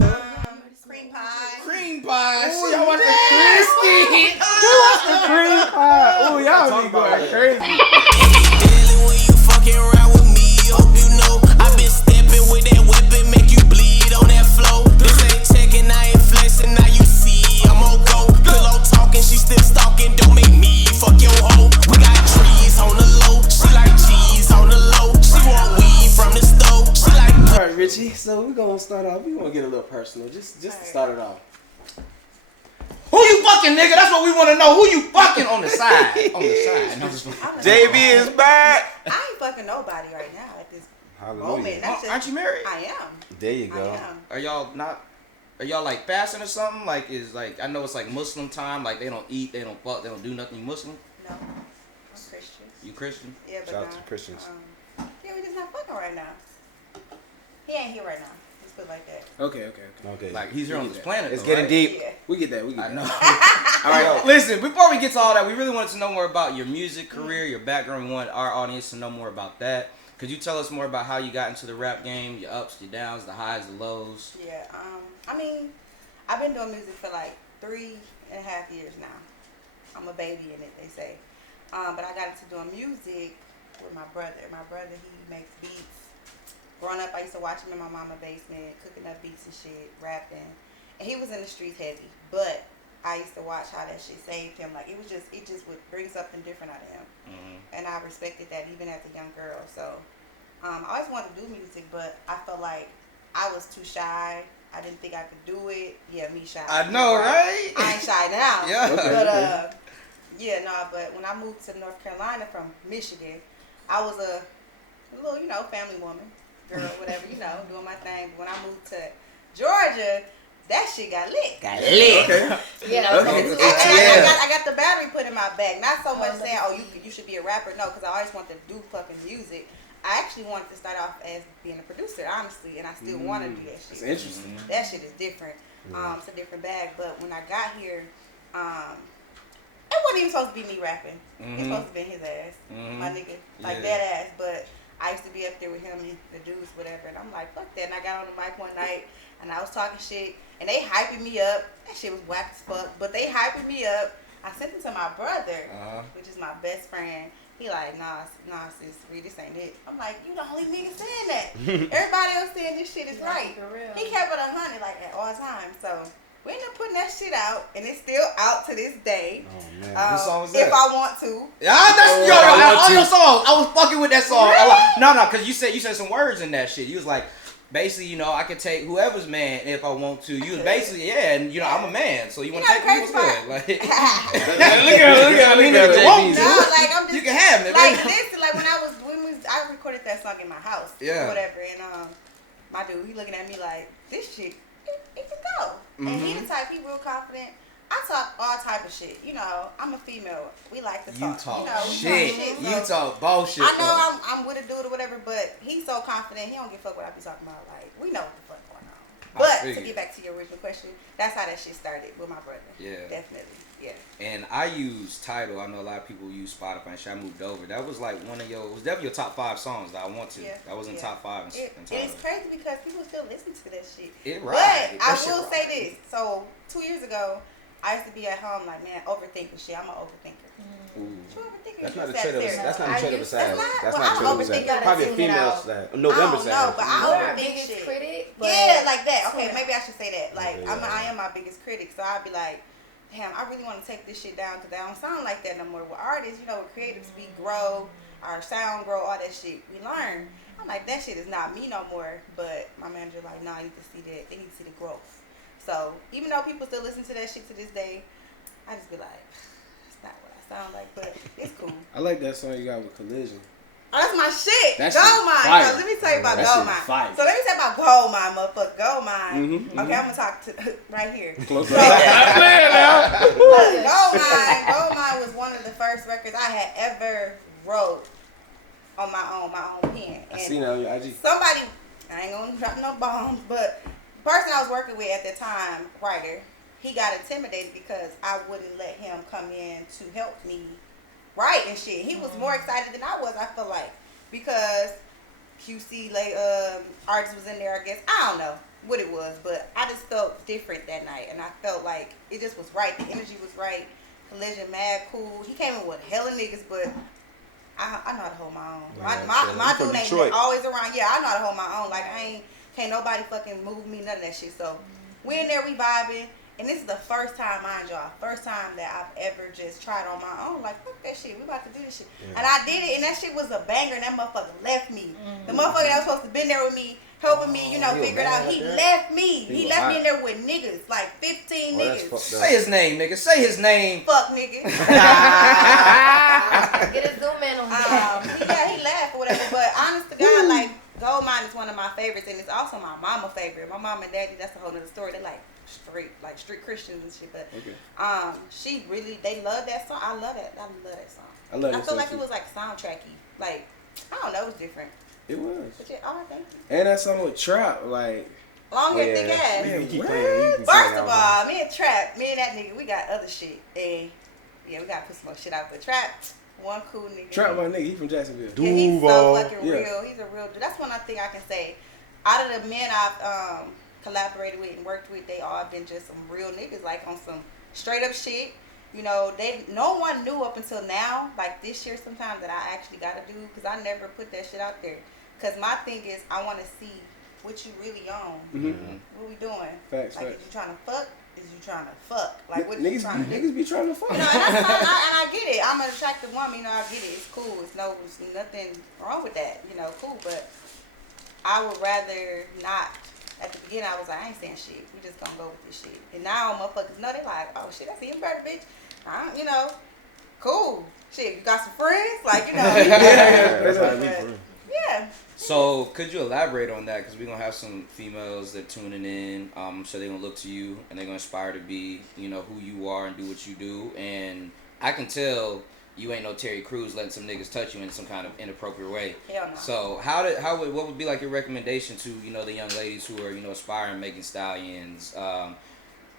Cream pie. Cream pie. Ooh, Y'all watch the nasty. You watch the cream pie. Ooh, y'all be going crazy. When you fucking around with me, hope you know I've been stepping with that weapon, make you bleed on that flow. This ain't checking, I ain't flexing, now you see I'm on go. Pillow talking, she still stalking, don't make me fuck your hoe. We got trees on the low, she like cheese on the low. She want weed from the stove, she like. All right, Richie. So we're gonna start off. We're gonna get a little personal, just to start it off. Who you fucking, nigga? That's what we want to know. Who you fucking on the side? On the side. No, just JB is back. I ain't fucking nobody right now at this moment. That's just, aren't you married? I am. There you go. I am. Are y'all not? Are y'all like fasting or something? Like is like I know it's like Muslim time. Like they don't eat, they don't fuck, they don't do nothing. You Muslim? No, I'm Christian. You Christian? Yeah, but Shout out to Christians. Yeah, we just not fucking right now. He ain't here right now. Let's put it like that. Okay. Like he's here on this planet. It's though, getting right? deep. Yeah. We get that. I know. All right. Listen, before we get to all that, we really wanted to know more about your music career, your background. We want our audience to know more about that. Could you tell us more about how you got into the rap game, your ups, your downs, the highs, the lows? Yeah. I mean, I've been doing music for like 3.5 years now. I'm a baby in it, they say. But I got into doing music with my brother. My brother, he makes beats. Growing up, I used to watch him in my mama's basement, cooking up beats and shit, rapping. And he was in the streets heavy, but I used to watch how that shit saved him. Like, it just would bring something different out of him. Mm-hmm. And I respected that even as a young girl. So, I always wanted to do music, but I felt like I was too shy. I didn't think I could do it. Yeah, me shy. I know, right? I ain't shy now. Yeah. But, but when I moved to North Carolina from Michigan, I was a little, family woman. Girl, whatever, doing my thing. But when I moved to Georgia, that shit got lit. Okay. Yeah. Okay. I got the battery put in my back. Not so much saying, you should be a rapper. No, because I always wanted to do fucking music. I actually wanted to start off as being a producer, honestly, and I still want to do that shit. That's interesting. That shit is different. It's a different bag. But when I got here, it wasn't even supposed to be me rapping. It's supposed to be his ass, my nigga, like that ass. But I used to be up there with him and the dudes, whatever, and I'm like, fuck that. And I got on the mic one night, and I was talking shit, and they hyping me up. That shit was whack as fuck, but they hyping me up. I sent it to my brother, which is my best friend. He like, nah, sis, this ain't it. I'm like, you the only nigga saying that. Everybody else saying this shit is right. For real. He kept it 100 like at all times. So we ended up putting that shit out, and it's still out to this day. Oh man, what song was that? If I want to. Yeah, that's all your songs. I was fucking with that song. Really? No, because you said some words in that shit. You was like, basically, I could take whoever's man if I want to. You was basically, and I'm a man, so you want to take who's good. Like, look at No, like I'm just. You can have it. Like listen, like when I recorded that song in my house, yeah, or whatever, and my dude, he looking at me like this shit, it can go. And he the type, he real confident. I talk all type of shit. I'm a female. We like to talk. You talk shit. You talk bullshit. I know I'm with a dude or whatever, but he's so confident. He don't give a fuck what I be talking about. Like, we know what the fuck going on. But to get back to your original question, that's how that shit started with my brother. Yeah. Definitely. Yeah. And I use Tidal. I know a lot of people use Spotify and shit. I moved over. That was like it was definitely your top 5 songs that I want to. That was in top 5 in Tidal. It's crazy because people still listen to that shit. But I will say this. So 2 years ago, I used to be at home like, man, overthinking shit. I'm an overthinker. That's not a trait of a sad. That's not a trait of a sad. Probably a female sad. November sad. No, but I overthink shit. Critic, yeah, like that. Okay, maybe I should say that. Like, I am my biggest critic, so I'd be like, damn, I really want to take this shit down because I don't sound like that no more. With artists, with creatives, we grow, our sound grow, all that shit. We learn. I'm like, that shit is not me no more. But my manager like, nah, you need to see that. They need to see the growth. So even though people still listen to that shit to this day, I just be like, it's not what I sound like, but it's cool. I like that song you got with Collision. Oh, that's my shit. That Gold Mine. Let me tell you about Gold Mine. Fire. So let me tell you about Gold Mine, motherfucker. Gold Mine. Okay, I'm gonna talk to right here. Close Gold Mine was one of the first records I had ever wrote on my own pen. I seen it on your IG. Somebody, I ain't gonna drop no bombs, but the person I was working with at the time, writer, he got intimidated because I wouldn't let him come in to help me write and shit. He was more excited than I was, I feel like, because QC artist was in there, I guess. I don't know. what it was, but I just felt different that night, and I felt like it just was right. The energy was right. Collision mad cool. He came in with hella niggas, but I know how to hold my own. My dude ain't always around. Yeah, I know how to hold my own. Like can't nobody fucking move me, none of that shit. So we in there, we vibing. And this is the first time, mind y'all, first time that I've ever just tried on my own. Like, fuck that shit. We about to do this shit. Yeah. And I did it, and that shit was a banger, and that motherfucker left me. The motherfucker that was supposed to been there with me, helping me, figure it out, he left me. He left me in there with niggas, like 15 niggas. Say his name, nigga. Say his name. Fuck, nigga. Get a zoom in on him. Yeah, he laughed or whatever, but honest to God, like, Gold Mine is one of my favorites, and it's also my mama favorite. My mom and daddy, that's a whole nother story. They're like, street Christians and shit, but they love that song. I love that song. I feel like it was like soundtracky. Like, I don't know, it was different. It was. But yeah, thank you. And that song with Trap, like long hair, thick ass. Man, First of all, me and that nigga, we got other shit. And yeah, we gotta put some more shit out. But Trap, one cool nigga. Trap my nigga, he from Jacksonville. Yeah, he's so fucking real. He's a real dude. That's one thing I can say. Out of the men I've collaborated with and worked with, they all been just some real niggas, like on some straight up shit. No one knew up until now, like this year sometime, that I actually gotta do, because I never put that shit out there. Because my thing is, I want to see what you really on. What we doing? Facts, like, is you trying to fuck? Is you trying to fuck? Like, what niggas, you trying to do? Niggas be trying to fuck. And that's fine, and I get it. I'm an attractive woman, I get it. It's cool. It's nothing wrong with that. Cool. But I would rather not. At the beginning, I was like, I ain't saying shit. We just gonna go with this shit. And now motherfuckers know, they like, oh shit, I see him better, bitch. Cool. Shit, you got some friends? Like, yeah. So, could you elaborate on that? Because we're going to have some females that tuning in. I'm sure they're going to look to you, and they're going to aspire to be, who you are and do what you do. And I can tell you ain't no Terry Crews letting some niggas touch you in some kind of inappropriate way. Hell no. So, what would be like your recommendation to, the young ladies who are, aspiring, making stallions,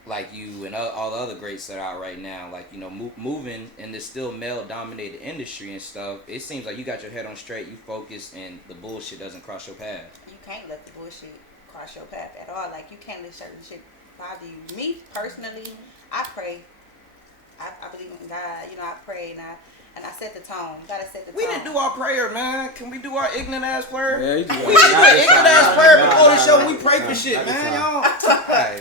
like you and all the other greats that are out right now, like, moving in this still male-dominated industry and stuff? It seems like you got your head on straight, you focus, and the bullshit doesn't cross your path. You can't let the bullshit cross your path at all. Like, you can't let certain shit bother you. Me, personally, I pray. I believe in God. I pray, and I set the tone. You gotta set the tone. We didn't do our prayer, man. Can we do our ignorant ass prayer? Yeah, we didn't do an ignorant ass prayer before the show. We pray for shit, man. Y'all.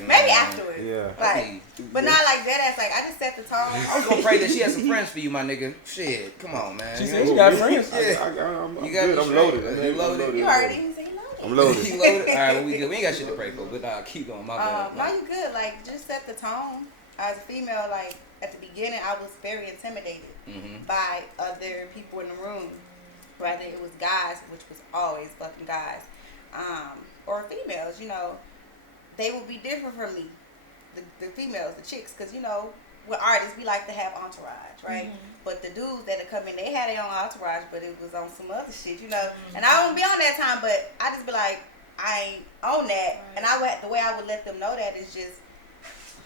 Maybe afterwards. Yeah. Like, but not like that ass. Like, I just set the tone. I was gonna pray that she has some friends for you, my nigga. Shit, come on, man. She said she got friends. Yeah. I'm good. I'm loaded. You loaded? You already didn't say loaded. I'm loaded. You loaded? All right, well, we good. We ain't got shit to pray for, but keep going. My bad. No, you good. Like, just set the tone. As a female, like, at the beginning, I was very intimidated by other people in the room. Whether it was guys, which was always fucking guys, or females, they would be different from me. The females, the chicks, because, with artists, we like to have entourage, right? But the dudes that would come in, they had their own entourage, but it was on some other shit, And I won't be on that time, but I just be like, I ain't on that. And the way I would let them know that is just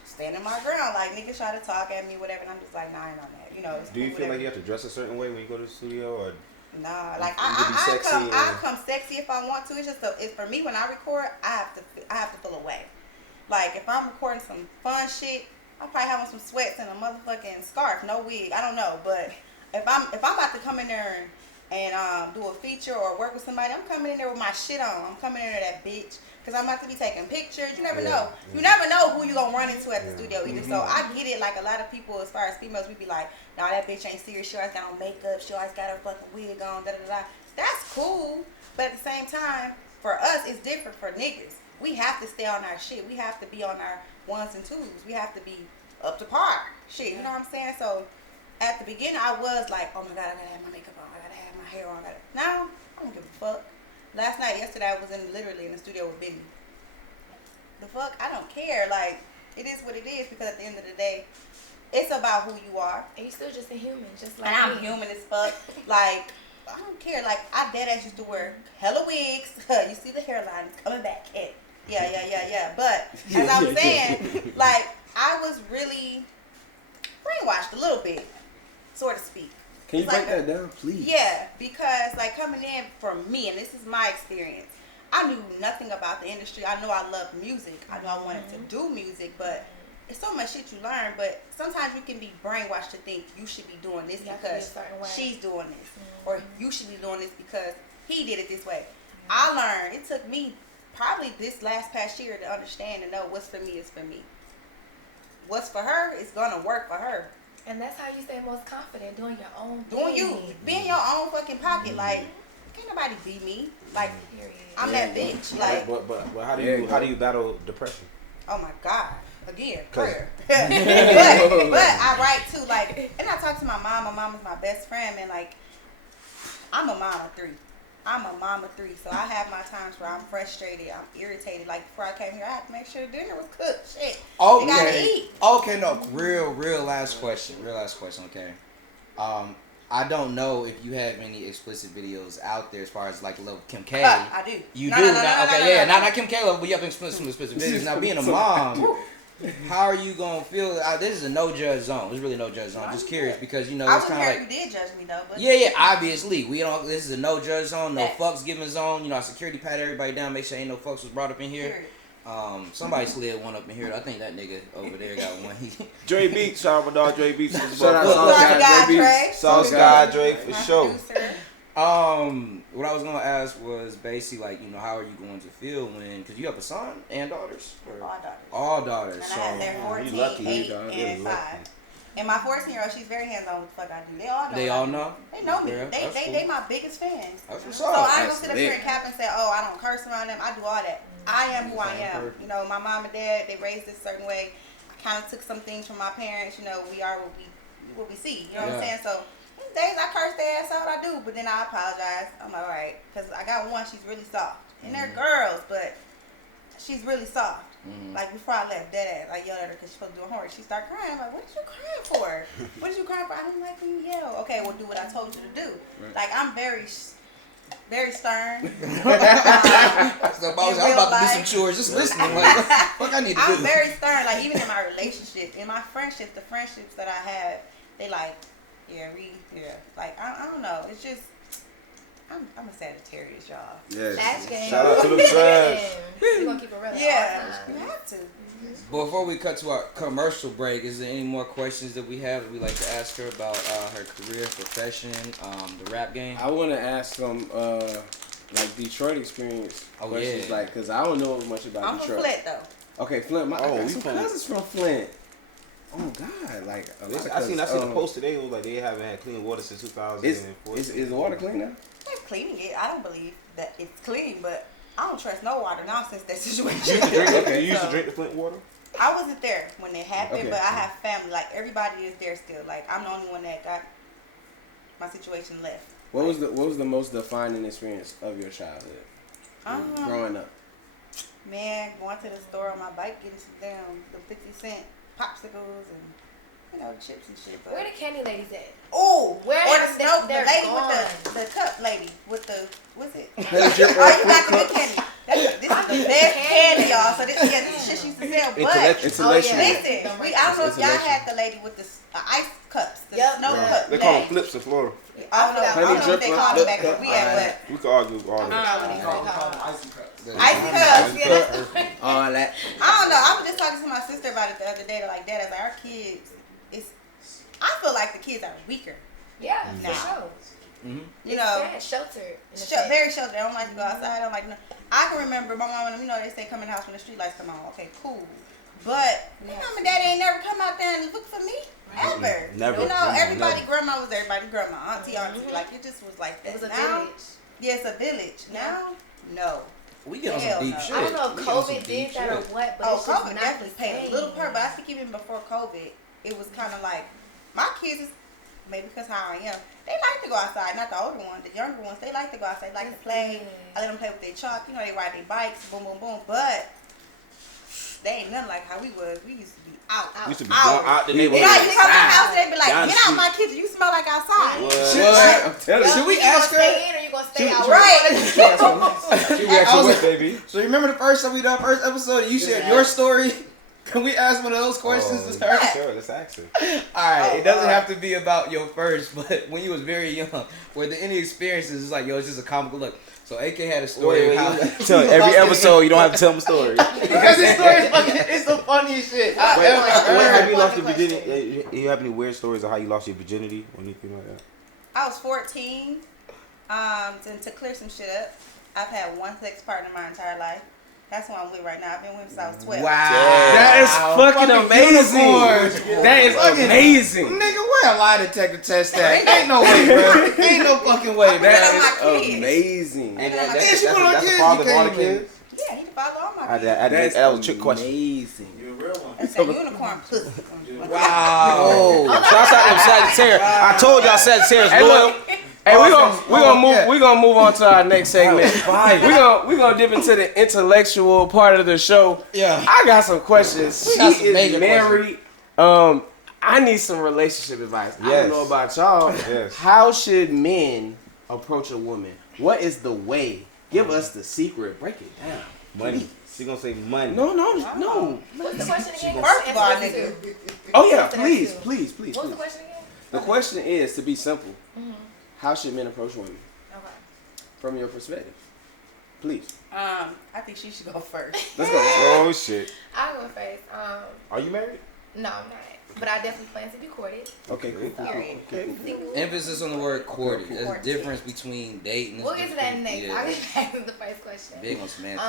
standing my ground. Like, niggas try to talk at me, whatever, and I'm just like, nah, I ain't on that. It's Do you cool, feel whatever. like you have to dress a certain way when you go to the studio, or? Nah, like sexy I come sexy if I want to. It's just for me, when I record, I have to feel away. Like, if I'm recording some fun shit, I'll probably have on some sweats and a motherfucking scarf, no wig. I don't know, but if I'm about to come in there and do a feature or work with somebody, I'm coming in there with my shit on. I'm coming in there that bitch. Because I'm about to be taking pictures. You never know. You never know who you going to run into at the studio either. So I get it. Like, a lot of people, as far as females, we be like, nah, that bitch ain't serious. She always got on makeup. She always got her fucking wig on. Da-da-da-da. That's cool. But at the same time, for us, it's different for niggas. We have to stay on our shit. We have to be on our ones and twos. We have to be up to par. Shit, you know what I'm saying? So at the beginning, I was like, oh my God, I got to have my makeup on. I got to have my hair on. Now, I don't give a fuck. Yesterday, I was literally in the studio with Benny. The fuck? I don't care. Like, it is what it is, because at the end of the day, it's about who you are. And you're still just a human, just like and I'm me. human as fuck. Like, I don't care. Like, I deadass used to wear hella wigs. You see the hairline coming back. Yeah. But, as I was saying, like, I was really brainwashed a little bit, so to speak. Can you break that down, please? Yeah, because, like, coming in for me, and this is my experience, I knew nothing about the industry. I knew I loved music. I knew I wanted to do music, but it's so much shit you learn. But sometimes you can be brainwashed to think you should be doing this because she's doing this, or you should be doing this because he did it this way. I learned. It took me probably this past year to understand and know what's for me is for me. What's for her is gonna work for her. And that's how you stay most confident, doing your own thing. Doing you, being your own fucking pocket. Like, can't nobody be me. Like, I'm that bitch. Like, but how do you battle depression? Oh my God. Again, prayer. but I write too, like, and I talk to my mom. My mom is my best friend, and like, I'm a mom of three. So I have my times where I'm frustrated, I'm irritated. Like before I came here, I had to make sure the dinner was cooked. Shit. Okay. You gotta eat. Okay, no, real last question. Okay. I don't know if you have any explicit videos out there as far as like little Kim K. I do. You do? Not Kim K level, but you have some explicit videos. Now being a mom, how are you gonna feel? This is a no judge zone. It's really no judge zone. I'm just curious because it's kind of like you did judge me though. But yeah. Obviously, we don't. This is a no judge zone, no fucks given zone. Our security pat everybody down, make sure ain't no fucks was brought up in here. Somebody slid one up in here. I think that nigga over there got one. Dre Beats, shout out my dog Dre Beats. Shout out Dre Beats. Sauce Guy Dre for sure. What I was gonna ask was basically like, how are you going to feel when, because you have a son and daughters? All daughters. And I have their 14, 8, and 5. And my 14-year-old, she's very hands-on with the fuck I do. They all know. They know me. They my biggest fans. That's what's so up. I ain't gonna sit up here and cap and say, oh, I don't curse around them. I do all that. I am who I am. My mom and dad, they raised this certain way. I kind of took some things from my parents. We are what we see. You know what I'm saying? So days I curse their ass out, I do, but then I apologize. I'm like, all right, because I got one, she's really soft. And they're girls, but she's really soft. Like before I left, dead ass, I yelled at her because she's supposed to do homework. She started crying. I'm like, what did you crying for? What did you crying for? I didn't like when you yell. Okay, well, do what I told you to do. Right. Like, I'm very stern. I'm about to do some chores, just listening. Like, what I need to do? I'm very stern. Like, even in my relationship, in my friendships, the friendships that I have, they like, like, I don't know. It's just, I'm a Sagittarius, y'all. Yes. Shout out to the Sag. We're going to keep it real. Yeah. You have to. Before we cut to our commercial break, is there any more questions that we have that we'd like to ask her about her career, profession, the rap game? I want to ask some, like, Detroit experience questions. Yeah. Like, because I don't know much about I'm Detroit. from Flint, though. Okay, Flint. I got some from cousins from Flint. Oh, God. Like, I seen a post today. It was like they haven't had clean water since 2004. Is the water clean now? They're cleaning it. I don't believe that it's clean, but I don't trust no water now since that situation. You used to drink the Flint water? I wasn't there when it happened, but I have family. Like, everybody is there still. Like, I'm the only one that got my situation left. What was the most defining experience of your childhood? Growing up? Man, going to the store on my bike, getting some the 50-cent popsicles and, chips and shit. But where the candy ladies at? Oh, where or the snow, the lady with the cup lady with the, what's it? You got the good candy. This is the best candy, y'all. So this shit she used to sell. But listen, I don't know if y'all had the lady with the ice cups, the snow cups. They call them flips in Florida. I don't know what they call them back where we at, but we can argue all that. Icy cups. All that. I don't know. I was just talking to my sister about it the other day. Like, Dad, our kids, I feel like the kids are weaker. Yeah, now. for sure. Mm-hmm. Sheltered. Very sheltered. They don't like to go outside. I don't like. I can remember my mom and they say come in the house when the street lights come on. Okay, cool. But my mom and daddy ain't never come out there and look for me ever. Never. Everybody, grandma was everybody. Grandma, auntie. Like, it just was like that. It was a now, village. Yeah, it's a village. Now, no. We get on some deep shit. I don't know if COVID did that or what, but it's COVID just definitely played a little part. But I think even before COVID, it was kind of like my kids. Maybe because how I am, they like to go outside. Not the older ones, the younger ones. They like to go outside. They like to play. I let them play with their chalk. They ride their bikes. Boom, boom, boom. But they ain't nothing like how we was. We used to be out. Used to be going out the neighborhood. You come to the house, they be like, get out my kitchen. You smell like outside. What? I'm telling you. Should we ask her? Stay in or you gonna stay out? Right. She reacted what, baby? So you remember the first time we done first episode? You shared your story. Can we ask one of those questions to start? Sure, let's ask her. Alright, it doesn't have to be about your first, but when you was very young, were there any experiences, it's like, yo, it's just a comical look. So AK had a story of how Tell every episode, you don't have to tell them a story. Because this story is fucking, it's the funniest shit. Wait, have you lost your virginity? You have any weird stories of how you lost your virginity or anything like that? I was 14. To clear some shit up, I've had one sex partner my entire life. That's who I'm with right now. I've been with since I was 12. Wow. That is fucking amazing. That is amazing. Nigga, where a lie detector test that? Ain't no way, bro. Ain't no fucking way, man. That my is kids. amazing. And Yeah, that's she the put on father kids, of all you the can't kids? Yeah, he the father of all my kids. That was a trick question. Amazing. That's a unicorn pussy. Wow. Shouts out to Sagittarius. I told y'all Sagittarius loyal. Hey, we gonna move on to our next segment. We gonna dip into the intellectual part of the show. Yeah. I got some questions. We got She some is major married. I need some relationship advice. I Yes. don't know about y'all. Yes. How should men approach a woman? What is the way? Give us the secret. Break it down. Money. She gonna say money. No. What's the question again? First of all, Answer nigga. that too. Oh yeah, Answer that please. too. What's the question again? The question is, to be simple, how should men approach women Okay. from your perspective? Please. I think she should go first. Let's go. Oh shit. I'll go first. Are you married? No, I'm not. But I definitely plan to be courted. Okay, cool. Period. Single. Emphasis on the word courted. There's a Courted. difference between dating and We'll get to that next. Yeah. I'll get back to the first question. Big on semantics.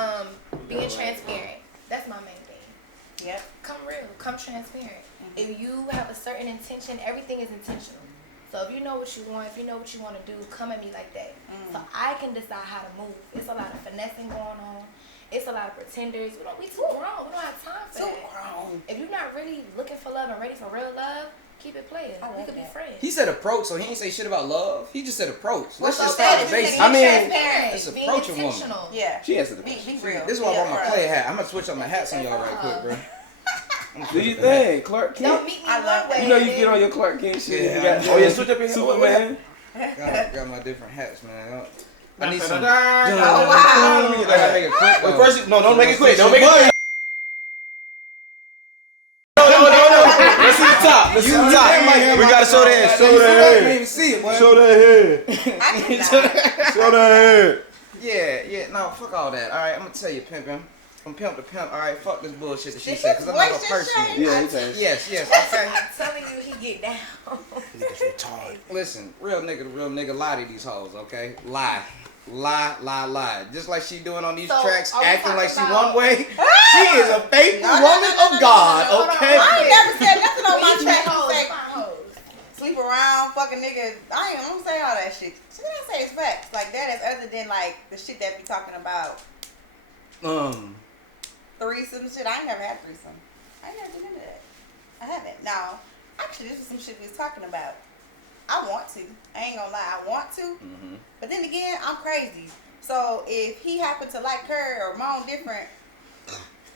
Being transparent. That's my main thing. Yep. Come real. Come transparent. If you have a certain intention, everything is intentional. So if you know what you want, if you know what you want to do, come at me like that. So I can decide how to move. It's a lot of finessing going on. It's a lot of pretenders. We too grown. We don't have time for Too that. grown. If you're not really looking for love and ready for real love, keep it playing. I We love could be that. friends. He said approach, so he ain't say shit about love. He just said approach. Let's so just that start is the basics. I mean, transparent. let's being approach a woman. intentional. Yeah. She answered the Be question. real. This is why I brought my Yeah, player hat. I'm gonna switch up my hats on y'all right quick, bro. Do you think Clark Don't Kent? meet me I one love way. that. You know you get on your Clark Kent shit. Yeah, You got, I know. oh yeah, switch up your Got Superman. my different hats, man. I need some. Oh, wow. I gotta make it quick. Wait, though. first, no, don't make it quick. Don't make it quick. No. Let's see the top. Let's see the top. We gotta show that. Show I that can't head. even see it, boy. Show that head. I cannot. Show that head. Yeah, no, fuck all that. All right, I'm gonna tell you, pimpin'. From pimp to pimp. All right, fuck this bullshit that she Did said, his because I'm not voice a just person. change? Yeah, he changed. Yes, okay. I'm telling you, he get down. Listen, real nigga to real nigga lie to these hoes, okay? Lie. Just like she doing on these So, tracks, are we acting like she talking one about- way. She is a faithful No, woman of God, Hold on, okay? I ain't never said nothing on When my you track. find hoes, Say, you find hoes. sleep around, fucking nigga. I don't say all that shit. She didn't say it's facts. Like, that is other than, like, the shit that be talking about threesome shit. I ain't never had threesome. I ain't never been into that. I haven't. Now, actually, this is some shit we was talking about. I want to. I ain't gonna lie. I want to. But then again, I'm crazy. So if he happened to like her or moan different,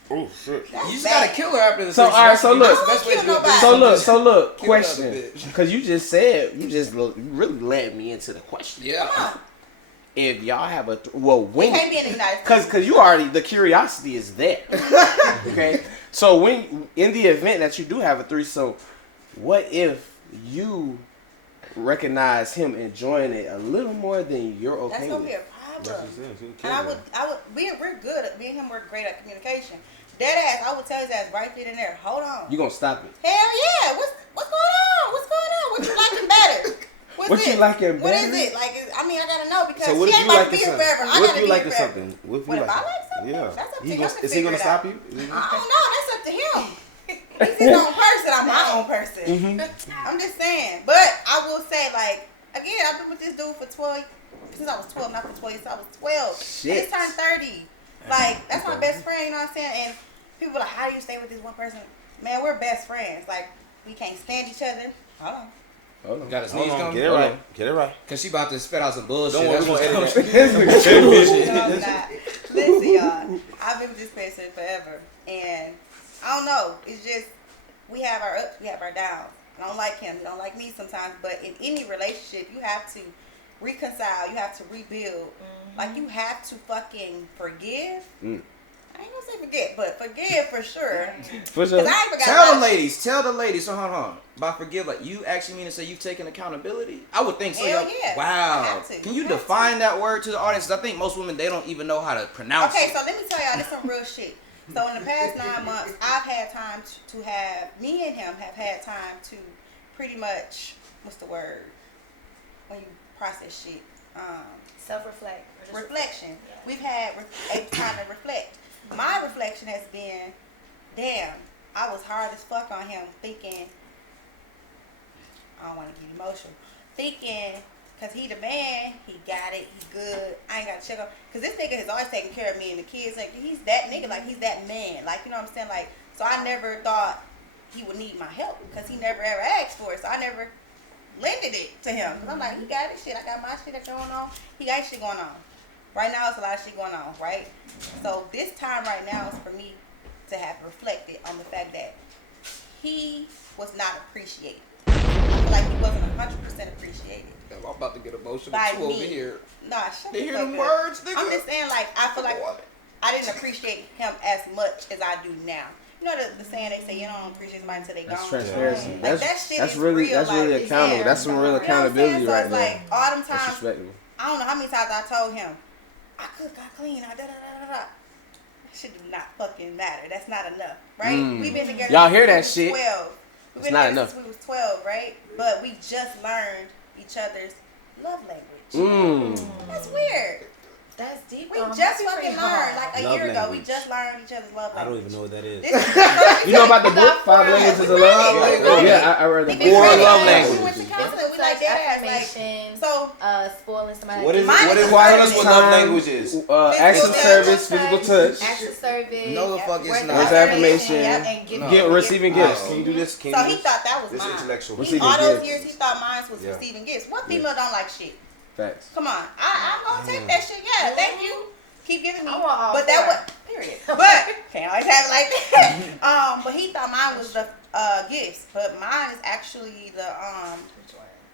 Oh shit. that's You just bad. gotta kill her after the So, threesome. alright, so look. That's the best way to do it. So look, Kill another question. bitch. Because you just said, you really led me into the question. Yeah. If y'all have a, We when, can't be in the United States. because you already, the curiosity is there. Okay? So when, in the event that you do have a threesome, what if you recognize him enjoying it a little more than you're That's okay gonna with? be a problem. And I would, we're good at, me and him, we're great at communication. Dead ass, I would tell his ass right then and there, hold on. You gonna stop it? Hell yeah, what's going on? What's going on? What you liking better? What's What you this? liking What is better? it? Like, I mean, I gotta know because So what she if ain't you about like to be here something? forever. I What if gotta you be like here forever. something? What if What you if I like like something? Yeah. That's up to He him gonna, to is he figure gonna it stop out. you? I don't know. That's up to him. He's his own person. I'm my own person. Mm-hmm. I'm just saying. But I will say, like, again, I've been with this dude for 12, since I was 12, not for 12 years. I was 12. Shit. I just turned 30. Like, that's my best friend, you know what I'm saying? And people are like, how do you stay with this one person? Man, we're best friends. Like, we can't stand each other. Hold on. Hold on. Got his Hold knees on, coming. get it right. Get it right. Cause she about to spit out some bullshit. Don't worry, That's we what's gonna coming. edit that. No, I'm not. Listen, y'all. I've been with this person forever, and I don't know. It's just we have our ups, we have our downs. I don't like him. He don't like me sometimes. But in any relationship, you have to reconcile. You have to rebuild. Like you have to fucking forgive. I ain't gonna say forget, but forgive for sure. For sure. 'Cause I ain't forgot Tell about the ladies. Tell the ladies. So hold on. By forgive, like you actually mean to say you've taken accountability? I would think so. Hell yo. yeah. I Wow. have to. Can you I have define that word to the audience? 'Cause I think most women they don't even know how to pronounce Okay, it. so let me tell y'all this some real shit. So in the past 9 months, I've had time to have me and him have had time to pretty much what's the word when you process shit. Self-reflect. Reflection. Yeah. We've had a time to reflect. My reflection has been, damn, I was hard as fuck on him, thinking. I don't want to get emotional. Thinking, cause he the man, he got it, he good. I ain't got to check up. Cause this nigga has always taken care of me and the kids. Like he's that nigga, like he's that man. Like you know what I'm saying? Like so, I never thought he would need my help because he never ever asked for it. So I never lended it to him. Cause I'm like, he got it, shit. I got my shit that's going on. He got shit going on. Right now, it's a lot of shit going on, right? So this time right now is for me to have reflected on the fact that he was not appreciated. I feel like he wasn't 100% appreciated. I'm about to get emotional By too over me. here. Nah, shut They the hear fuck them up. words, nigga. I'm just saying, like, I feel like Boy. I didn't appreciate him as much as I do now. You know the saying they say you don't appreciate somebody until they That's gone. transparency. Like, that shit that's is really real, that's really like, accountable. yeah. That's some real You know what I'm accountability saying? So right it's there. like all them That's times. respectable. I don't know how many times I told him, I cook, I clean, I da da da da da. That shit do not fucking matter. That's not enough, right? We've been together. Y'all since hear we that was shit? 12. We've It's been not together enough. since we was 12, right? But we just learned each other's love language. That's weird. That's deep. We just fucking learned like a Love year ago. We language. just learned each other's love I don't language. even know what that is. You know about the book, Five Languages of Love? We read it. Yeah, I read the We book. read it. love We language. went to counseling. We like that ass. Like, affirmation. so Spoiling somebody. What is Mine what is is tell us service. what love language is? Acts of touch. service, physical touch, Acts of service. No, the fuck it's words of not. Words of affirmation. Yep, and giving. get receiving gifts. Can you do this? Can So you he do this? thought that was This mine. intellectual. Receiving All those gifts. years he thought mine was Yeah. receiving gifts. What female don't like shit? Facts. Come on, I'm gonna take that shit. Yeah, thank you. Keep giving me. I want all But that four. was period. But can't always have it like that. But he thought mine was the gifts, but mine is actually the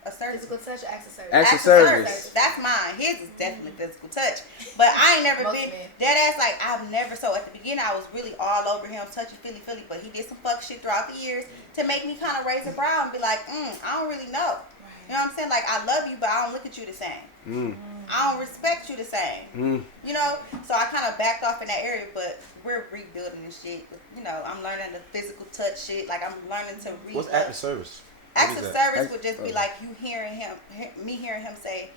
a service. Physical touch, acts of service. Acts of Acts of service. That's mine. His is definitely physical touch. But I ain't never Most been men. dead ass like I've never. So at the beginning I was really all over him, touchy feely, but he did some fuck shit throughout the years to make me kind of raise a brow and be like, I don't really know. You know what I'm saying? Like I love you, but I don't look at you the same. I don't respect you the same. You know? So I kind of backed off in that area, but we're rebuilding this shit. You know, I'm learning the physical touch shit. Like I'm learning to read. What's active service? Acts of What is that? service would just be like you hearing him, me hearing him say,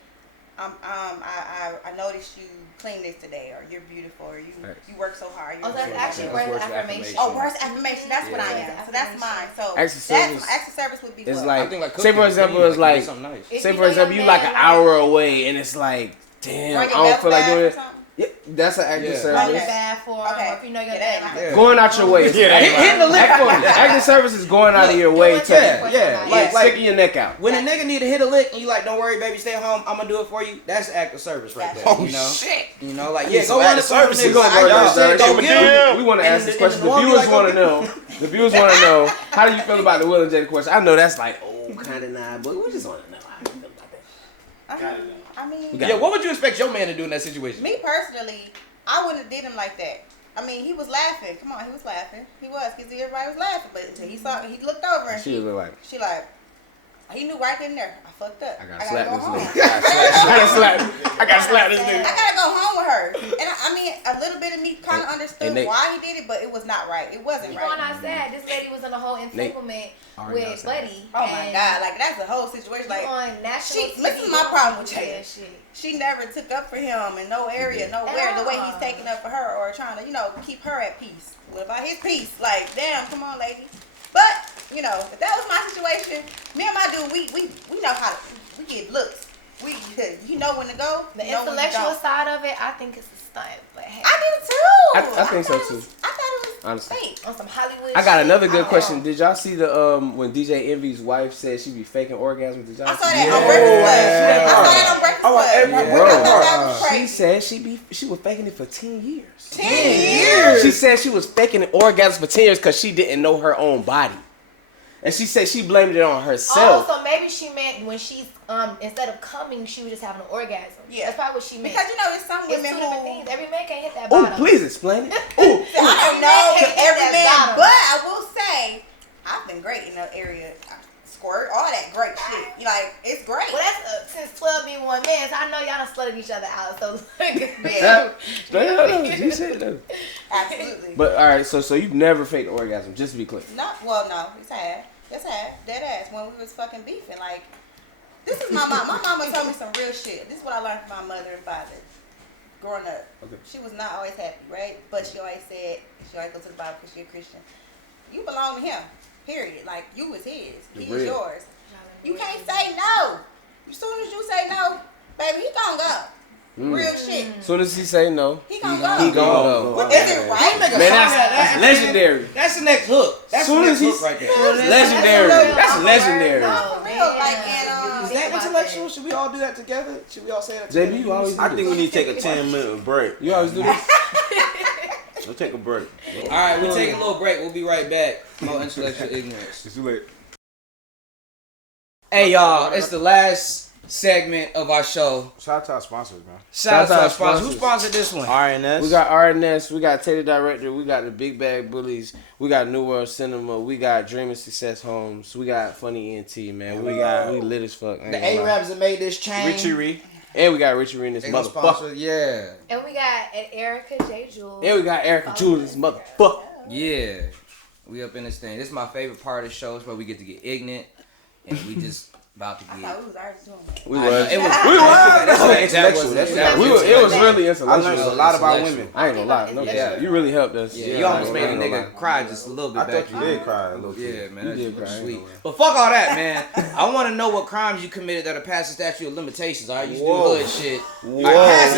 I noticed you cleaned this today, or you're beautiful, or you work so hard. Oh, that's actually That's words of words of affirmation. Oh, words of affirmation. That's what I Yeah. am. So that's mine. So Acts of service acts of service would be It's what? like, I think like say for cooking, example, cleaning, it's like, do something nice. If say you for know example, your you like man an like- hour away, and it's like, damn, Bring I your don't best feel like bag doing or it. something? Yeah, that's an active Yeah. service. Run the bath for him, Okay. or if you know your Yeah, man that like ain't Going out your way. Yeah, that ain't Hitting the lick for me. Active service is going out of your way to Yeah, like sticking your neck out. When a nigga need to hit a lick and you like, don't worry, baby, stay home, I'm gonna do it for you. That's active service right there. Oh You know, shit! you know, like need yeah, some go on active to service. services. Go Y'all on, said go go get get 'em. We want to And ask this the question. The woman be viewers like, want to go know. The viewers want to know. How do you feel about the Will and Jada question? I know that's like, kind of nah, but we just want to know how you feel about that. I mean, Yeah, what would you expect your man to do in that situation? me personally, I wouldn't have did him like that. I mean, he was laughing. Come on, he was laughing. He was, because everybody was laughing. But until he saw, he looked over and She was like, she like, he knew right then and there. I fucked up. I I gotta gotta go slap home. this nigga. I gotta slap this I nigga. gotta go home with her. And I mean, a little bit of me kind of understood and they- why he did it, but it was not right. It wasn't You going right. outside, this lady was in a whole entanglement Already with outside. Buddy. Oh my God, like that's the whole situation. Like on national she- this is my problem with Jada. Jada. she never took up for him in no area, nowhere. The way he's taking up for her or trying to, you know, keep her at peace. What about his peace? Like, damn, come on, lady. But you know, if that was my situation, me and my dude, we know how to. We get looks. You know when to go. The you know when to intellectual don't. side of it, I think it's a stunt. But hey, I do too. I think so, thought it too. was- I thought it was Honestly. fake. on some Hollywood I got shit, another I good don't question. know. Did y'all see the when DJ Envy's wife said she be faking orgasms? Did y'all I saw see that on Breakfast Club. I saw that on Breakfast Oh, Club. hey, I bro. thought that was She crazy. said she was faking it for 10 years. 10 years. She said she was faking orgasms for 10 years because she didn't know her own body. And she said she blamed it on herself. Oh, so maybe she meant when she's instead of coming, she was just having an orgasm. Yeah, that's probably what she meant. Because you know, there's some It's women two different who. things. Every man can't hit that Oh, bottom. please explain it. Ooh, I don't know Every man every hit man, that bottom. but I will say I've been great in the area. Squirt, all that great shit. Like, it's great. Well, that's since 12 being one man, so I know y'all done slutted each other out. So Yeah, you said that. absolutely. But all right, so you've never faked an orgasm, just to be clear. No, it's had. It's had. Dead ass. When we was fucking beefing. Like, this is my mom. My mama told me some real shit. This is what I learned from my mother and father. Growing up. Okay. She was not always happy, right? But she always said, she always go to the Bible because she a Christian. You belong to him. Period. Like, you is his. He is yours. You can't say no. As soon as you say no, baby, he gonna go. Real shit. As soon as he say no, He gonna go. he gonna go. Is it right? Man, that's legendary. That's the next hook. That's Soon the as next he- hook right there. Legendary. That's legendary. No, for real. Like, and Is that intellectual? Should we all do that together? Should we all say that together? JB, you always do I this. think we need to take a 10-minute break. You always do this. We'll take a break. All right, we'll take a little break. We'll be right back. More intellectual ignorance. It's too late. Hey y'all, it's the last segment of our show. Shout out to our sponsors, man. Shout out to our sponsor. Who sponsored this one? RNS. We got RNS, we got Taylor Director, we got the Big Bag Bullies, we got New World Cinema, we got Dream and Success Homes, we got Funny ENT, man. We lit as fuck. The Arabs that made this chain. Richie. And we got Richie in this They gonna motherfucker. sponsor, yeah. And we got Erica J. Jewel. And we got Erica Julius motherfucker. Yeah. We up in this thing. This is my favorite part of the show. It's where we get to get ignorant. And we just about to I get... thought we was already doing that. We I know, was. it was. That was Intellectual. it was really I intellectual. learned a lot about Intellectual. women. I ain't gonna lie. No, Yeah. you really helped us. Yeah, you almost made a I ain't gonna nigga lie. cry just a little bit I back thought you did cry a little Yeah, bit. man, You that's did super cry, I ain't sweet. gonna lie. But fuck all that, man. I want to know what crimes you committed that are past the statute of limitations. All right, you do Whoa. hood shit. Whoa.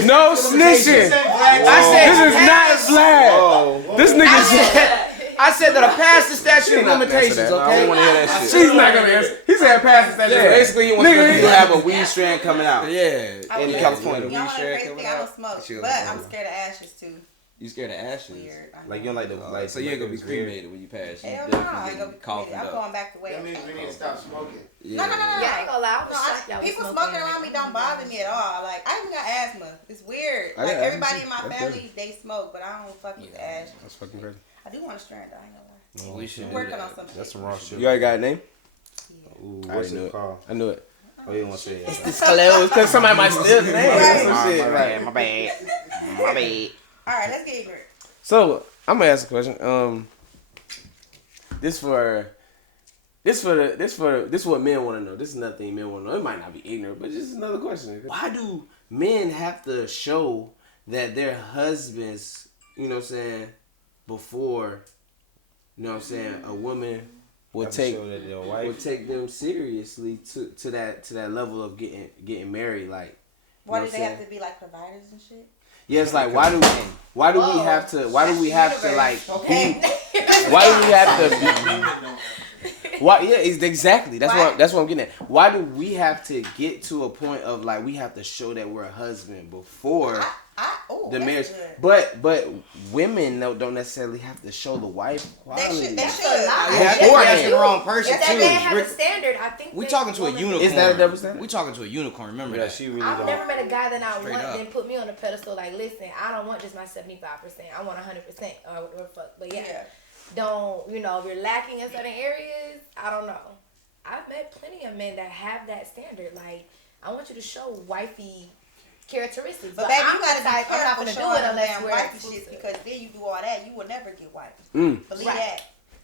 No snitching. I said This is not a flag. Whoa. This nigga said. I said that are past the statute of not limitations. answer that. I don't Okay. want to hear that shit. She's not gonna answer. He said pass the statute. So basically, you want Nigga, to have a weed strand coming out. Yeah. I In was- California. Y'all want to Weed crazy share thing? I don't smoke, She was but like, I'm scared of ashes too. You scared of ashes? Weird. I know. Like, you don't like the like. So you ain't gonna be it's weird. cremated when you pass. You Hell no, I definitely ain't gonna getting be coffin cremated. I'm up. going back to way. That means we need to stop smoking. Yeah. No. Yeah, I ain't gonna lie. No, people smoking around me don't bother me at all. Like, I even got asthma. It's weird. I got Like, asthma everybody too. in my That's family, they smoke, but I don't fuck with ash. That's fucking crazy. I do want to strand though. I ain't gonna lie. We should do Working on that. something. That's some raw shit. You already got a name? Ooh, I what's knew it it. called? I knew it. Oh, you don't want to say it. Disclose, because somebody might steal the name. Right. Some shit. My Right. bad. My bad. My bad. All right, let's get ignorant. So I'm gonna ask a question. This what men want to know. This is nothing men want to know. It might not be ignorant, but just another question. Why do men have to show that their husbands, you know what I'm saying, before, you know what I'm saying, a woman will Have to take show that their will wife. take them seriously to that level of getting married? Like, Why know do what they I'm have saying? to be like providers and shit? Yeah, it's like why do we Whoa. have to like Okay. why do we have to why yeah it's exactly that's Why? what I'm getting at. Why do we have to get to a point of like we have to show that we're a husband before the marriage? Good. But women don't necessarily have to show the wife quality. They That's should. a lie. Yeah, I think you're asking the wrong person If that man too. has a standard, I think We that talking to a woman- unicorn. Is that a double standard? We talking to a unicorn. Remember Yeah, that. she really I've don't. never met a guy that I Straight want up. then put me on a pedestal. Like, listen, I don't want just my 75%. I want 100% or whatever the fuck. But yeah, don't if you're lacking in certain areas, I don't know. I've met plenty of men that have that standard. Like, I want you to show wifey characteristics. But baby, I'm you gotta the type, be I'm not careful gonna do showing it them unless damn we're wifey exclusive. shit because then you do all that, you will never get wife. Mm. Believe Right. that.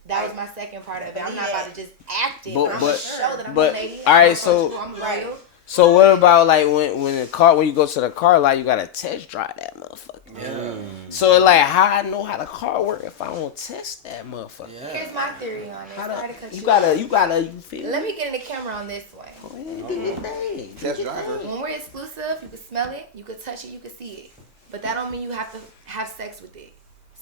That was my second part of it. I'm not Yeah. about to just act it, But- but I'm but- gonna show that I'm but- a lady. all right, I'm so- punctual, I'm Right. loyal. So what about like when you go to the car lot, you gotta test drive that motherfucker. Yeah. So like how I know how the car work if I don't test that motherfucker? Here's my theory on it. Sorry to cut You feel Let me get in the camera on this one. Test driver. When we're exclusive, you can smell it, you can touch it, you can see it. But that don't mean you have to have sex with it.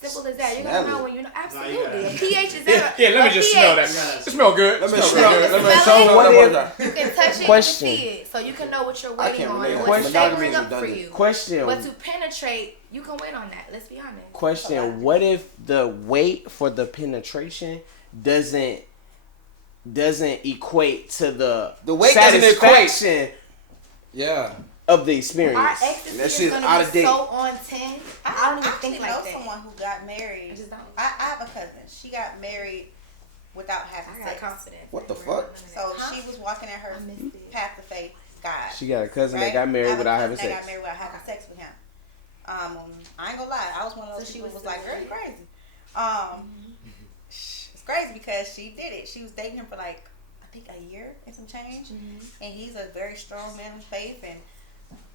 Simple as that. You're gonna know when you know. Absolutely. A pH is that. Yeah, let me just smell that. It smell good. Let me Smell smell good. it. Let me Smell smell it. it. What if- You can touch it, Question. you can see it. So you can know what you're I waiting can't on relate and on what's that. savoring Monogamy up for is you. Question. But to penetrate, you can wait on that. Let's be honest. Question. What if the wait for the penetration doesn't doesn't equate to the weight doesn't equate. satisfaction Yeah. of the experience. Our ecstasy That is shit's gonna out be of date. so on 10. I don't even think like know that. someone who got married. I just don't. I have a cousin. She got married without having I got sex. confidence. What the fuck? So she was walking in her I missed it. path to faith, God. She got a cousin right? that got I married have a without cousin having that sex. got married without having sex with him. I ain't gonna lie. I was one of those So she people who was was like, still girl, you with crazy. It's crazy because she did it. She was dating him for like, I think a year and some change. And he's a very strong man of faith. And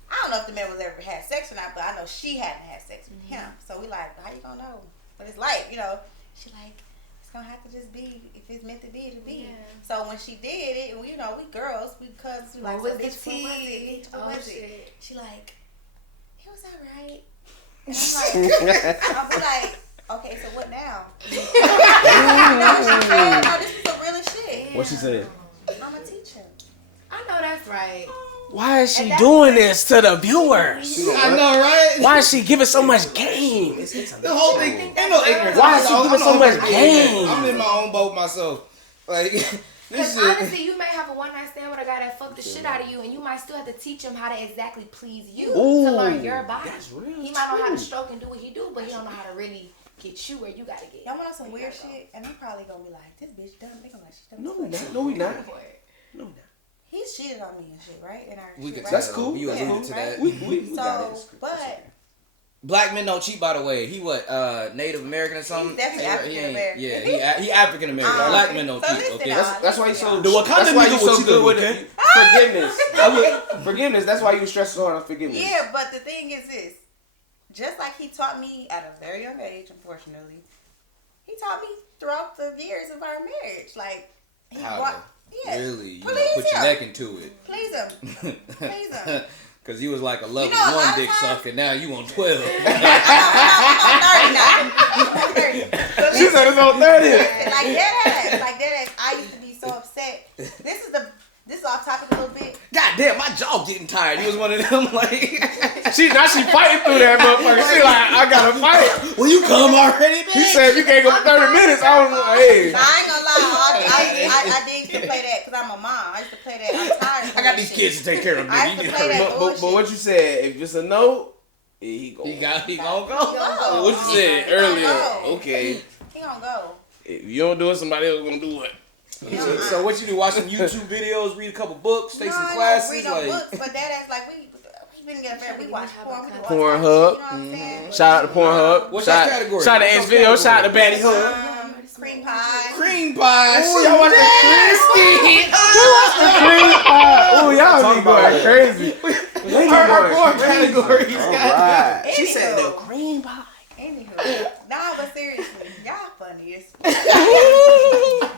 I don't know if the man was ever had sex or not, but I know she hadn't had sex with him. So we like, how you gonna know? But it's like, you know, she like, it's gonna have to just be, if it's meant to be, it'll be. Yeah. So when she did it, you know, we girls, we cousins, we like, What so was bitch, the what was tea? it? Bitch, what Oh, was it? shit. She like, it was alright. And I'm like, I'll be like, okay, so what now? You know what she said? No, this is some real shit. What she said? I'm a teacher. I know that's right. Why is she And that's- doing this to the viewers? I know, right? Why is she giving so much game? The whole thing, ain't no ignorance. Why is she I'm giving so on much her game? I'm in my own boat myself. Like, this Because shit. honestly, you may have a one night stand with a guy that fucked the shit out of you, and you might still have to teach him how to exactly please you Ooh, to learn your body. that's real He might know how true. to stroke and do what he do, but he don't know how to really get you where you gotta get. Y'all want to know some weird shit? And I'm probably going to be like, this bitch dumb. They going to like, she's dumb. No, we not. No, we not. For it. No, we not. He's cheated on me and shit, right? In our We shit, could right? That's tell. cool. You That's alluded cool. to that. We got So, it. but Black men don't cheat, by the way. He what? Native American or something? He's definitely African-American. Yeah, he African American. Black men don't so cheat. listen, Okay. That's why you so. The Wakanda That's why nigga you will so cheat good on with you, it. Forgiveness. Forgiveness. That's why you stress so hard on forgiveness. yeah, but the thing is this. Just like he taught me at a very young age, unfortunately, he taught me throughout the years of our marriage. Like, he How brought, yeah, really? You know, please put your him. neck into it. Please him. Please him. Cause he was like a level You know, a lot one of dick times- sucker. Now you on 12. I'm 30 now. I'm 30. But She said it's on 30. like that ass, I used to be so upset. This is off topic a little bit. God damn, my jaw getting tired. He was one of them like. She fighting through that motherfucker. She like, I gotta fight. Will you come already, He bitch? said if you can't go for 30 minutes, I was like, hey. Now, I ain't gonna lie. I did used to play that because I'm a mom. I used to play that. I'm tired of I got that these shit. kids to take care of. I Nigga. used You to need to play hurry that up. But what you said, if it's a no, he go. He gonna go. go. What you said He gonna earlier? go. Okay. He gonna go. If you don't do it, somebody else gonna do it. So what you do? Watch some YouTube videos, read a couple books, take some I don't classes. read no like, books, but that ass like we been together forever. We watch porn. We watch Pornhub. you know what I'm saying? Shout out to Pornhub. What's shout, that category? Shout out to What's X those Video. categories? Shout out to Batty Hood. Cream pie. cream pie. Ooh, y'all watch the cream pie. Ooh, y'all be going crazy. Our porn categories. All right. She said the Anywho. cream pie. Anywho, nah, but seriously, y'all funny as fuck.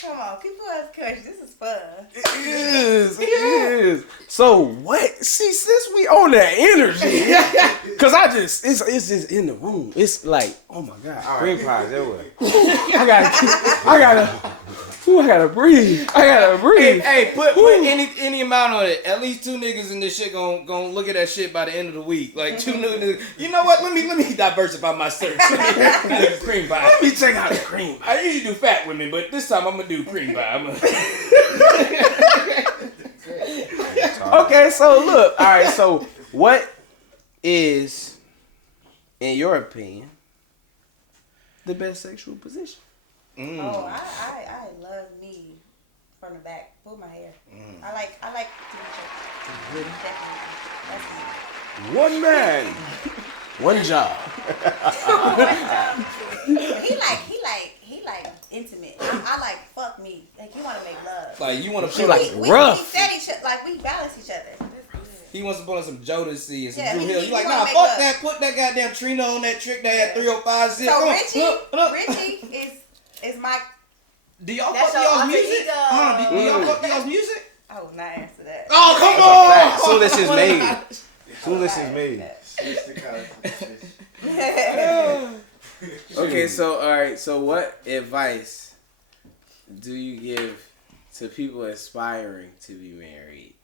Come on, keep us cush. This is fun. It is. So what? See, since we on that energy, cause it's just in the room. It's like, oh my god, Cream pies, that way. I gotta breathe. Hey, put any amount on it. At least 2 niggas in this shit gonna look at that shit by the end of the week. Like 2 niggas. You know what? Let me diversify my search. Cream pie. Let me check out the cream pie. I usually do fat women, but this time I'm gonna do cream pie. Okay, so look. All right, so what is, in your opinion, the best sexual position? Oh, I love me from the back. Pull my hair. I like to be choked. Definitely. That's me. One man, one job. He like intimate. I like fuck me. Like he want to make love. Like you want to She put like we rough. set each other. Like we balance each other. he wants to put on some Jodeci and some Yeah, Drew he Hill. You like, wanna nah, make fuck love. that. Put that goddamn Trina on that trick that had 305 zip. So Come on, Richie is my. Do y'all That's fuck your y'all's alter music? ego. Do y'all fuck y'all's music? I will not answer that. Oh, come on! Soon as it's made. Soon as it's made. Okay, so all right, so what advice do you give to people aspiring to be married?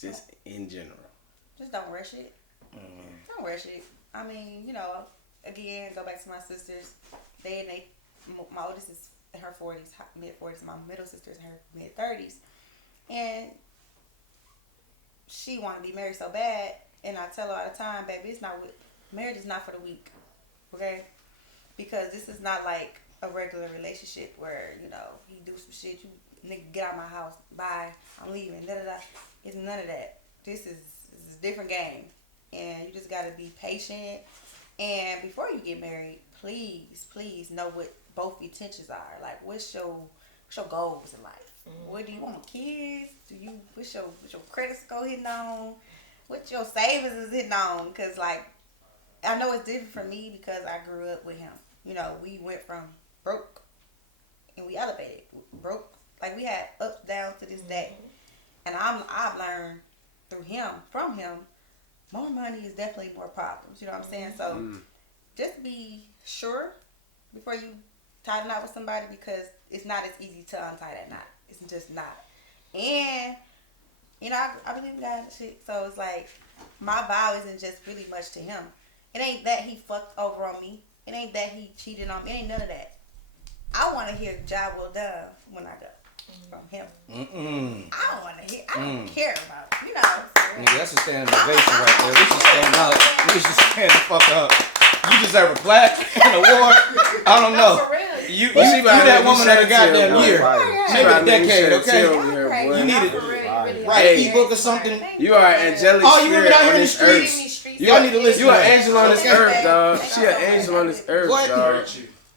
Just in general. Just don't rush it. Don't rush it. I mean, you know, again, go back to my sisters. My oldest is in her 40s, mid-40s. My middle sister's in her mid-30s. And she want to be married so bad. And I tell her all the time, baby, marriage is not for the weak. Okay? Because this is not like a regular relationship where, you know, he do some shit, you nigga get out of my house, bye, I'm leaving, da-da-da. It's none of that. This is a different game. And you just got to be patient. And before you get married, please know what both your intentions are. Like, what's your goals in life? What do you want, kids? What's your credit score hitting on? What your savings is hitting on? Because, like, I know it's different for me because I grew up with him. You know, we went from broke and we elevated. Broke, like, we had ups, downs to this day. And I've learned from him, more money is definitely more problems. You know what I'm saying? So just be sure before you tie a knot with somebody, because it's not as easy to untie that knot. It's just not. And, you know, I believe in God and shit. So it's like, my vow isn't just really much to him. It ain't that he fucked over on me. It ain't that he cheated on me. It ain't none of that. I want to hear the job well done when I go. From him. I don't want to hear. I don't care about it. You know. Nigga, that's a standing ovation right there. We should stand up. We should stand the fuck up. You deserve a plaque, an award. I don't know. You that woman of the goddamn year. Maybe a decade, okay? You need it. Right, ebook or something. You are angelic. Oh, you women out here in the streets. Y'all need to listen. You are an angel on this earth, dog. She an angel on this earth, dog.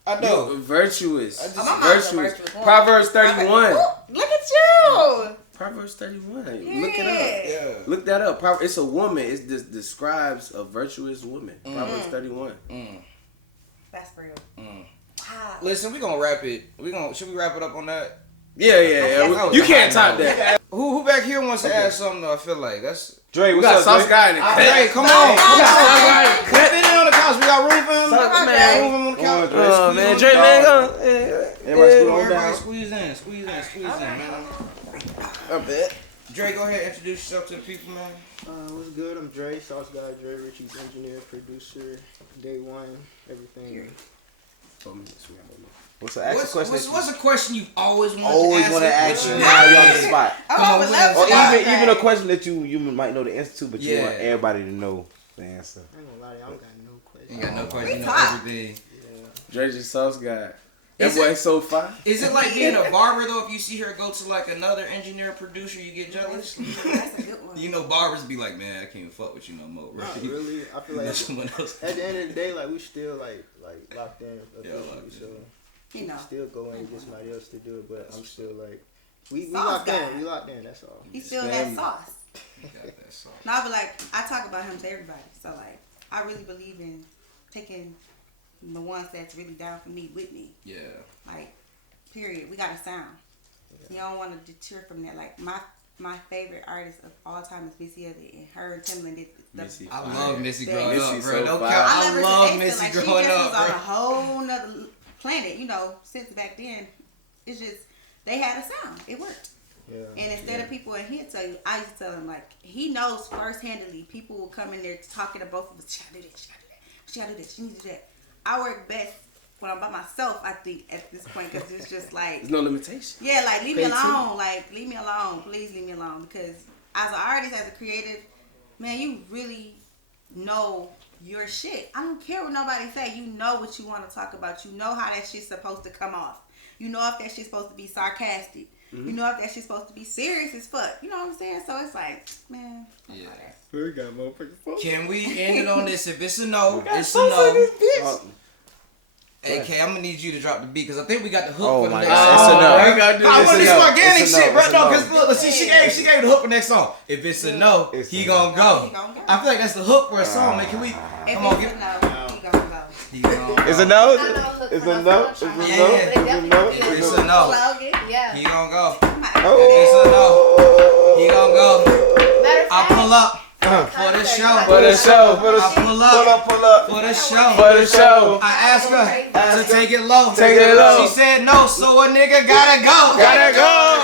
I know. You're virtuous. Virtuous. Proverbs 31. Look at you. Proverbs 31. Yeah. Look it up. Yeah. Look that up. It's a woman. It describes a virtuous woman. Proverbs 31. That's real. Wow. Listen, we gonna wrap it. Should we wrap it up on that? Yeah. You can't top that. Who back here wants to add something though? I feel like that's Dre, we got Sauce Guy in the cut. Dre, come on. Cut it on the couch. We got room for him. Room on the couch. Oh man, Dre, man, go. Everybody squeeze in, man. I bet. Dre, go ahead, introduce yourself to the people, man. What's good? I'm Dre, Sauce Guy Dre, Richie's engineer, producer, day one, everything. 4 minutes. What's a question you've always wanted to ask? You now you're on the spot. Or even a question that you might know the answer to, but you want everybody to know the answer. I ain't gonna lie, I don't got no question. You got no question, you know everything. Dre just Sauce Guy. That boy so fine. Is it like being a barber though? If you see her go to like another engineer producer, you get jealous? That's a good one. You know, barbers be like, man, I can't even fuck with you no more. Right? Not really. I feel like someone else. at the end of the day, like we still like locked in. So you know, still go in and get somebody else to do it, but I'm still like we Sauce locked guy. in. We locked in. That's all. He's feeling that sauce. Got that sauce. No, I be like, I talk about him to everybody. So like, I really believe in taking the ones that's really down for me with me. Yeah. Like, period. We got a sound. You don't want to deter from that. Like my favorite artist of all time is Missy Elliott, and her and Timbaland did Missy. I love Missy growing Missy up, so bro. Don't fire. count. I never love said Missy like, growing she just up, was on a bro. whole nother planet, you know, since back then. It's just, they had a sound. It worked. Yeah. And instead of people in here tell you, I used to tell him, like, he knows first-handedly, people will come in there talking to both of us, she gotta do this, she gotta do this, she need to do that. I work best when I'm by myself, I think, at this point, because it's just like... There's no limitation. Yeah, like, leave me alone. Like, leave me alone. Please leave me alone. Because as an artist, as a creative, man, you really know your shit. I don't care what nobody say. You know what you want to talk about. You know how that shit's supposed to come off. You know if that shit's supposed to be sarcastic. You know if that shit's supposed to be serious as fuck. You know what I'm saying? So it's like, man. Yeah. We got motherfucking Can we end it on this? If it's a no, it's a no. Hey, K, I'm gonna need you to drop the beat because I think we got the hook for the next song. It's a no. I want this organic shit, bro. No, because no. look, see, she gave the hook for the next song. If it's a no, he gonna go. I feel like that's the hook for a song, man. Can we? Come on, get. He gonna go. It's a no. It's a no. It's a no. If it's a no, Yeah. he gonna go. Oh. If it's a no, he gonna go. I pull up. For the show. For the show. For the I pull up. Pull up. For the show. For the show. I asked her to take it low. Take it low. She said no, so a nigga gotta go. Gotta go.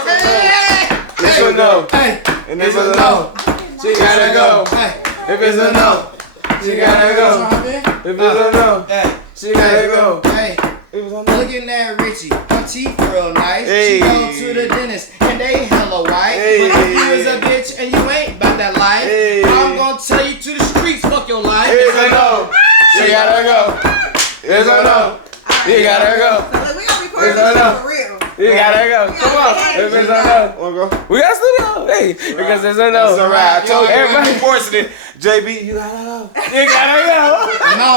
It's a no. Hey, And it's a no. She gotta go. hey, If it's a no, she gotta go. If it's a no, hey, she gotta go. hey. Looking at Richie, her teeth real nice. Hey. She go to the dentist and they hella white. Hey. But if you is a bitch and you ain't about that life, Hey. I'm gonna tell you to the streets, fuck your life. Yes or no? You gotta go. Yes or no? You gotta go. So look, we gotta record Yes or this no? for real. You gotta go. Come on. If it's a no. Wanna go? We got studio. Hey, because it's a no. That's alright. I told you. Everybody forcing it. JB, you gotta go. You gotta go. No,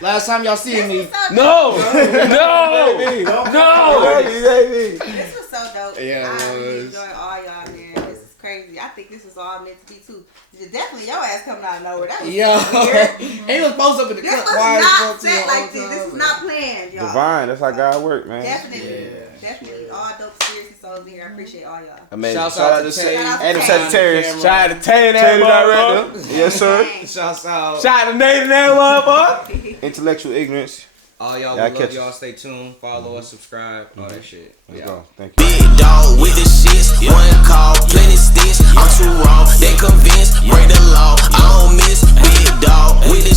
last time y'all seen me. No. No. JB, This was so dope. Yeah, it I really was. enjoyed all y'all, man. This is crazy. I think this was all meant to be too. Definitely your ass coming out of nowhere. That was Yo, weird. and he was posted up in the This cut was quiet as not fuck too set the like whole this. This time. was not planned, y'all. Divine. That's how God work, man. Definitely. Definitely. All dope spirits and souls in here. I appreciate all y'all. Amazing. Shouts Shout out out to to Tay. Adam Tay. Sagittarius. Camera. Shout out to Tay and that Taylor motherfucker. director. Yes, sir. Shouts out. Shout out to Nate and that motherfucker. Intellectual ignorance. All y'all, Yeah, we catch love us. y'all. Stay tuned. Follow us, subscribe, all that shit. Let's Yeah. go. Thank you. Big dog with the shits, one call, plenty sticks. I'm too raw, they convinced, break the law. I don't miss. Big dog with the